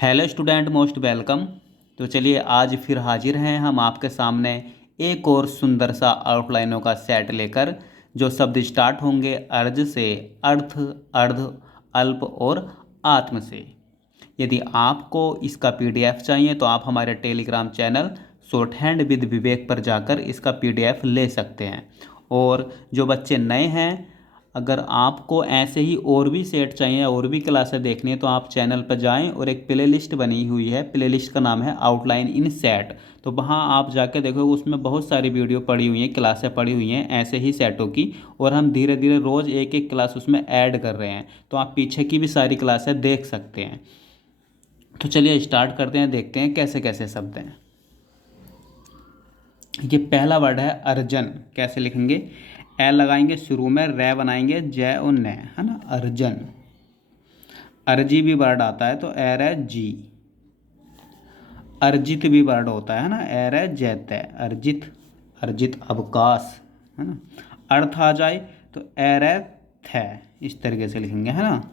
Hello student, most welcome. तो चलिए आज फिर हाजिर हैं हम आपके सामने एक और सुंदर सा आउटलाइनों का सेट लेकर, जो शब्द स्टार्ट होंगे अर्ज से, अर्थ, अर्ध, अल्प और आत्म से। यदि आपको इसका पीडीएफ चाहिए तो आप हमारे Telegram channel shorthand with Vivek पर जाकर इसका पीडीएफ ले सकते हैं। और जो बच्चे नए हैं, अगर आपको ऐसे ही और भी सेट चाहिए और भी क्लासें देखनी है तो आप चैनल पर जाएं और एक प्लेलिस्ट बनी हुई है। प्लेलिस्ट का नाम है आउटलाइन इन सेट। तो वहाँ आप जाके देखो, उसमें बहुत सारी वीडियो पड़ी हुई हैं, क्लासें पड़ी हुई हैं ऐसे ही सेटों की। और हम धीरे धीरे रोज़ एक एक क्लास उसमें ऐड कर रहे हैं, तो आप पीछे की भी सारी क्लासें देख सकते हैं। तो चलिए स्टार्ट करते हैं, देखते हैं कैसे कैसे शब्द हैं। ये पहला वर्ड है अर्जन। कैसे लिखेंगे? ए लगाएंगे शुरू में, रे बनाएंगे, जय और न, है ना, अर्जन। अर्जी भी वर्ड आता है तो एर है जी। अर्जित भी वर्ड होता है ना, एर है जैत है, अर्जित, अर्जित अवकाश, है ना। अर्थ आ जाए तो एर है थ, इस तरीके से लिखेंगे, है ना।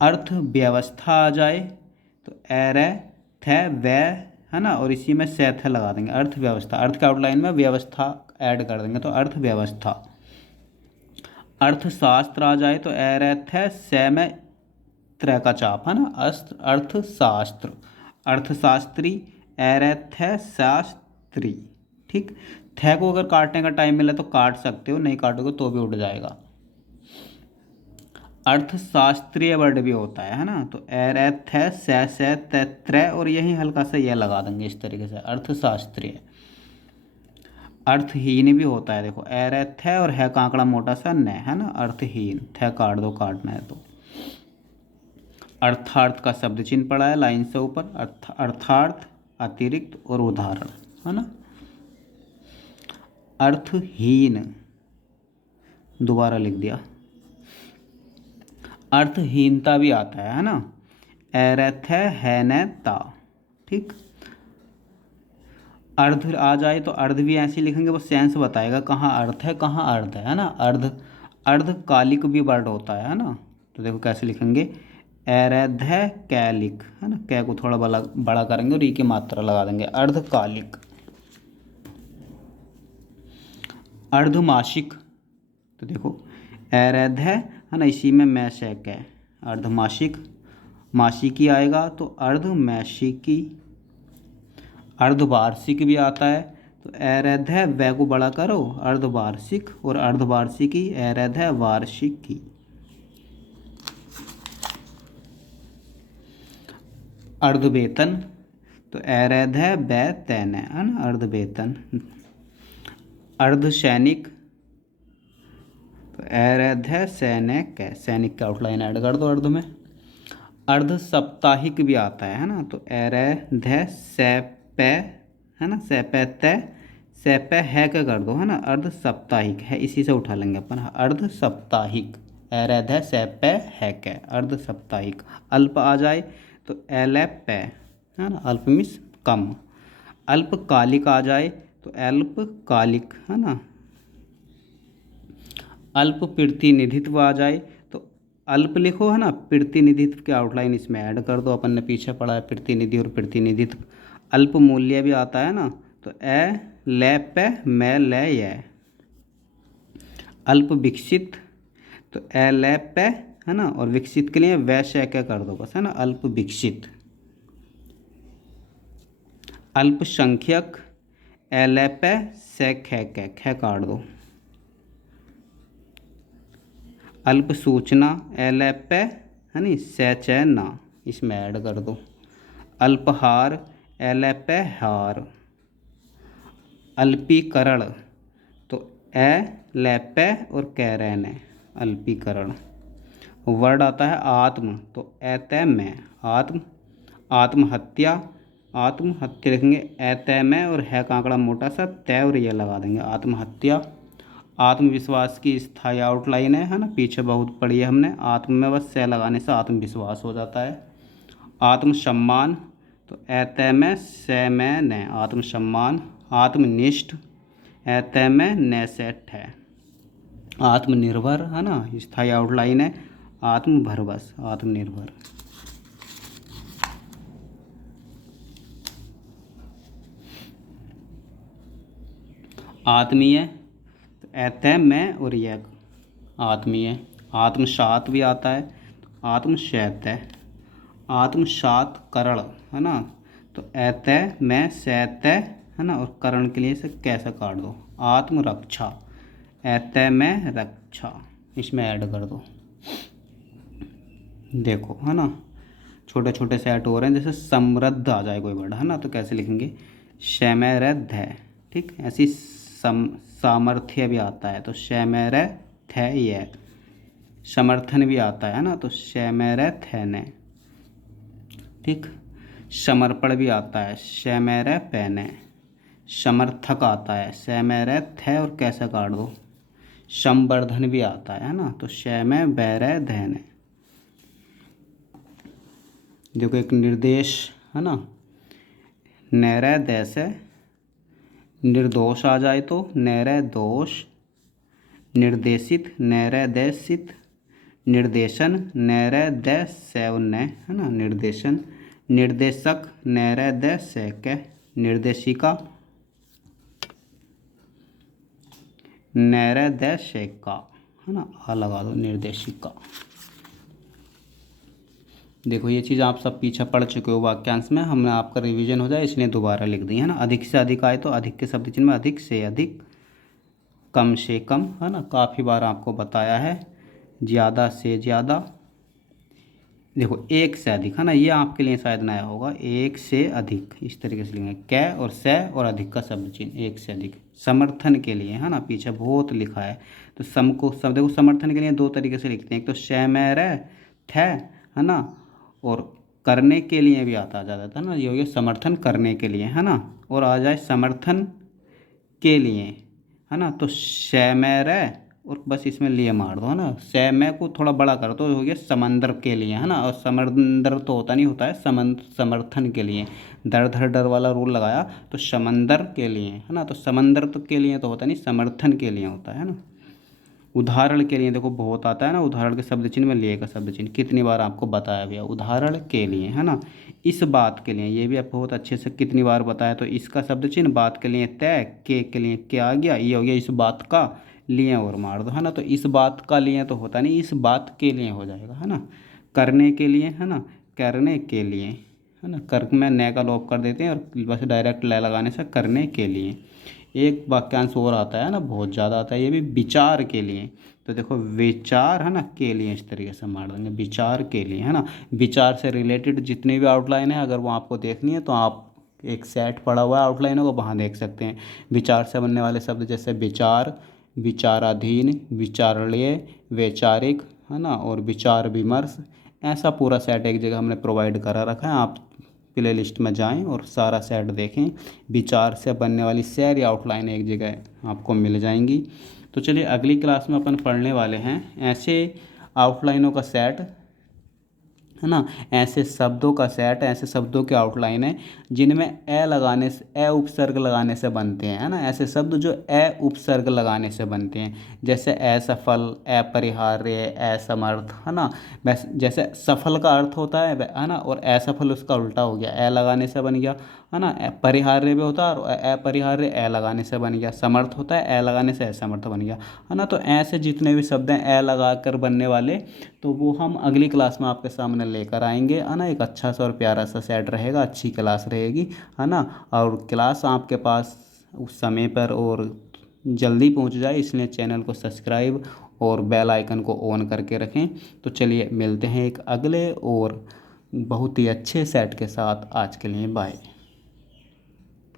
अर्थ व्यवस्था आ जाए तो एर है थ व, है ना, और इसी में से थ लगा देंगे, अर्थव्यवस्था। अर्थ के आउटलाइन में व्यवस्था ऐड कर देंगे तो अर्थव्यवस्था। अर्थशास्त्र आ जाए तो एरथ से में त्र का चाप, है ना, अर्थशास्त्र, अर्थशास्त्री, एरथ शास्त्री। ठीक। थ को अगर काटने का टाइम मिले तो काट सकते हो, नहीं काटोगे तो भी उड़ जाएगा। अर्थशास्त्रीय वर्ड भी होता है ना, तो एरथ से त्र, और यही हल्का सा यह लगा देंगे इस तरीके से, अर्थशास्त्रीय। अर्थहीन भी होता है, देखो एरथ है और है कांकड़ा मोटा सा न, है ना, अर्थहीन। थ काट दो, काटना है तो। अर्थार्थ का शब्द चिन्ह पड़ा है लाइन से ऊपर, अर्थार्थ, अतिरिक्त और उदाहरण, है ना। अर्थहीन दोबारा लिख दिया। अर्थहीनता भी आता है ना, एरथ है न ता। ठीक। अर्ध आ जाए तो अर्ध भी ऐसे लिखेंगे, वो सेंस बताएगा कहाँ अर्थ है कहाँ अर्ध है ना। अर्ध, अर्धकालिक भी वर्ड होता है ना। तो देखो कैसे लिखेंगे, एरध कैलिक, है ना, कै को थोड़ा बड़ा बड़ा करेंगे और ई की मात्रा लगा देंगे, अर्धकालिक। अर्धमासिक, तो देखो एरध है ना, इसी में मैं शैक है, अर्धमासिक। मासिकी आएगा तो अर्धमैसिकी। अर्धवार्षिक भी आता है तो एरध है वै को बड़ा करो, अर्धवार्षिक, और अर्धवार्षिकी, एरध है वार्षिकी। अर्धवेतन तो एरध है बैतन, है ना, अर्धवेतन। अर्धसैनिक तो एरध है सैनिक है, सैनिक का आउटलाइन ऐड कर दो अर्ध में। अर्ध साप्ताहिक भी आता है ना, तो एरध है सैपै, है ना, सैपै तय, सैपै है का कर दो, है ना, अर्ध साप्ताहिक है, इसी से उठा लेंगे अपन, अर्ध साप्ताहिक। एरध है सैपै है कै, अर्ध साप्ताहिक। अल्प आ जाए तो एलपै, है ना, अल्प मीन्स कम। अल्पकालिक आ जाए तो अल्पकालिक, है ना। अल्प प्रतिनिधित्व आ जाए तो अल्प लिखो, है ना, प्रतिनिधित्व के आउटलाइन इसमें ऐड कर दो, अपन ने पीछे पढ़ा है प्रतिनिधि और प्रतिनिधित्व। अल्प मूल्य भी आता है ना, तो ए ले पे मैं ले ये। अल्प विकसित तो ए ले पे, है ना, और विकसित के लिए वैश्य क्या कर दो बस, है ना, अल्प विकसित। अल्पसंख्यक एल पे से ख काट दो। अल्प सूचना एल पे, है नी, से च ना, इसमें ऐड कर दो। अल्पहार एल पे हार। अल्पीकरण तो ए लैपे और कैरन है, अल्पीकरण। वर्ड आता है आत्म तो एतय में, आत्म। आत्महत्या, आत्महत्या लिखेंगे एतय में, और है कांकड़ा मोटा सा तय, और ये लगा देंगे, आत्महत्या। आत्मविश्वास की स्थायी आउटलाइन है ना, पीछे बहुत पढ़ी है हमने। आत्म में बस से लगाने से आत्मविश्वास हो जाता है। आत्मसम्मान तो एतय में से में न, आत्मसम्मान। आत्मनिष्ठ एतय में न से ठ। आत्मनिर्भर, है ना, स्थायी आउटलाइन है। आत्मभरवश, आत्मनिर्भर। आत्मीय, तो ऐतय मैं और यह आत्मीय। आत्मसात भी आता है, आत्मशैत्य, आत्मसात करण, है ना। तो ऐतय मैं सैतय, है ना, और करण के लिए इसे कैसे काट दो, आत्मरक्षा, ऐतय मैं रक्षा, इसमें ऐड कर दो। देखो, है ना, छोटे छोटे सेट हो रहे हैं। जैसे समृद्ध आ जाए कोई वर्ड, है ना, तो कैसे लिखेंगे, शमृद्ध है। ठीक, ऐसी सामर्थ्य भी आता है, तो शमृथ है ये। समर्थन भी आता है ना, तो शमरथ है ने। ठीक, समर्पण भी आता है, शमर पैने। समर्थक आता है, शमरथ है और कैसे काट दो, संवर्धन भी आता है ना, तो शम बैर धैन। देखो एक निर्देश, है ना, नैर दैस, निर्दोष आ जाए तो नैर दोष, निर्देशित नैरदैशित, निर्देशन नैरदैशैवन्य, है ना, निर्देशन, निर्देशक नैरदैशैक, निर्देशिका नैरदैशिका, है ना, आ लगा दो, निर्देशिका। देखो ये चीज़ आप सब पीछे पढ़ चुके हो वाक्यांश में, हमने आपका रिवीजन हो जाए इसलिए दोबारा लिख दी, है ना। अधिक से अधिक आए तो अधिक के शब्द चिन्ह में अधिक से अधिक, कम से कम, है ना, काफ़ी बार आपको बताया है, ज़्यादा से ज़्यादा। देखो एक से अधिक, है ना, ये आपके लिए शायद नया होगा, एक से अधिक, इस तरीके से लिखेंगे, कै और से और अधिक का शब्द चिन्ह, एक से अधिक। समर्थन के लिए, है ना, पीछे बहुत लिखा है, तो सम को सब देखो समर्थन के लिए दो तरीके से लिखते हैं, एक तो शमर है ना, और करने के लिए भी आता ज़्यादा था ना, ये हो गया समर्थन करने के लिए, है ना, और आ जाए समर्थन के लिए, है ना, तो शमर, और बस इसमें लिए मार दो, है ना, शमय को थोड़ा बड़ा कर दो, हो गया समंदर के लिए, है ना, और समंदर तो होता नहीं, होता है समर्थन के लिए, दर धर डर वाला रूल लगाया तो समंदर के लिए, है ना, तो समंदर तो के लिए तो होता नहीं, समर्थन के लिए होता है ना। उदाहरण के लिए देखो बहुत आता है ना, उदाहरण के शब्द चिन्ह में लिए का शब्द चिन्ह, कितनी बार आपको बताया भैया, उदाहरण के लिए, है ना। इस बात के लिए, ये भी आप बहुत अच्छे से कितनी बार बताया, तो इसका शब्द चिन्ह, बात के लिए तय, के लिए क्या आ गया, ये हो गया इस बात का लिए और मार दो, है ना, तो इस बात का लिए तो होता नहीं, इस बात के लिए हो जाएगा, है ना। करने के लिए, है ना, करने के लिए, है ना, कर में न का लोप कर देते हैं और बस डायरेक्ट ल लगाने से करने के लिए। एक वाक्यांश और आता है ना, बहुत ज़्यादा आता है ये भी, विचार के लिए, तो देखो विचार, है ना, के लिए, इस तरीके से मार देंगे, विचार के लिए, है ना। विचार से रिलेटेड जितनी भी आउटलाइन है, अगर वो आपको देखनी है तो आप एक सेट पढ़ा हुआ है आउटलाइनों को, वहाँ देख सकते हैं। विचार से बनने वाले शब्द जैसे विचार, विचाराधीन, विचारणीय, वैचारिक, है ना, और विचार विमर्श, ऐसा पूरा सेट एक जगह हमने प्रोवाइड करा रखा है, आप प्ले लिस्ट में जाएं और सारा सेट देखें। विचार से बनने वाली सारी आउटलाइन एक जगह आपको मिल जाएंगी। तो चलिए अगली क्लास में अपन पढ़ने वाले हैं ऐसे आउटलाइनों का सेट, है ना, ऐसे शब्दों का सेट, ऐसे शब्दों की आउटलाइन है जिनमें ए लगाने से, ए उपसर्ग लगाने से बनते हैं, है ना, ऐसे शब्द जो ए उपसर्ग लगाने से बनते हैं, जैसे असफल, अपरिहार्य, असमर्थ, है ना। वैसे जैसे सफल का अर्थ होता है ना, और असफल उसका उल्टा हो गया, ए लगाने से बन गया, है ना। परिहार्य भी होता है और अपरिहार्य ए लगाने से बन गया, समर्थ होता है ए लगाने से असमर्थ बन गया, है ना। तो ऐसे जितने भी शब्द हैं ए लगा कर बनने वाले, तो वो हम अगली क्लास में आपके सामने लेकर आएंगे, है ना। एक अच्छा सा और प्यारा सा सेट रहेगा, अच्छी क्लास रहेगी, है ना। और क्लास आपके पास उस समय पर और जल्दी पहुंच जाए, इसलिए चैनल को सब्सक्राइब और बेल आइकन को ऑन करके रखें। तो चलिए मिलते हैं एक अगले और बहुत ही अच्छे सेट के साथ, आज के लिए बाय।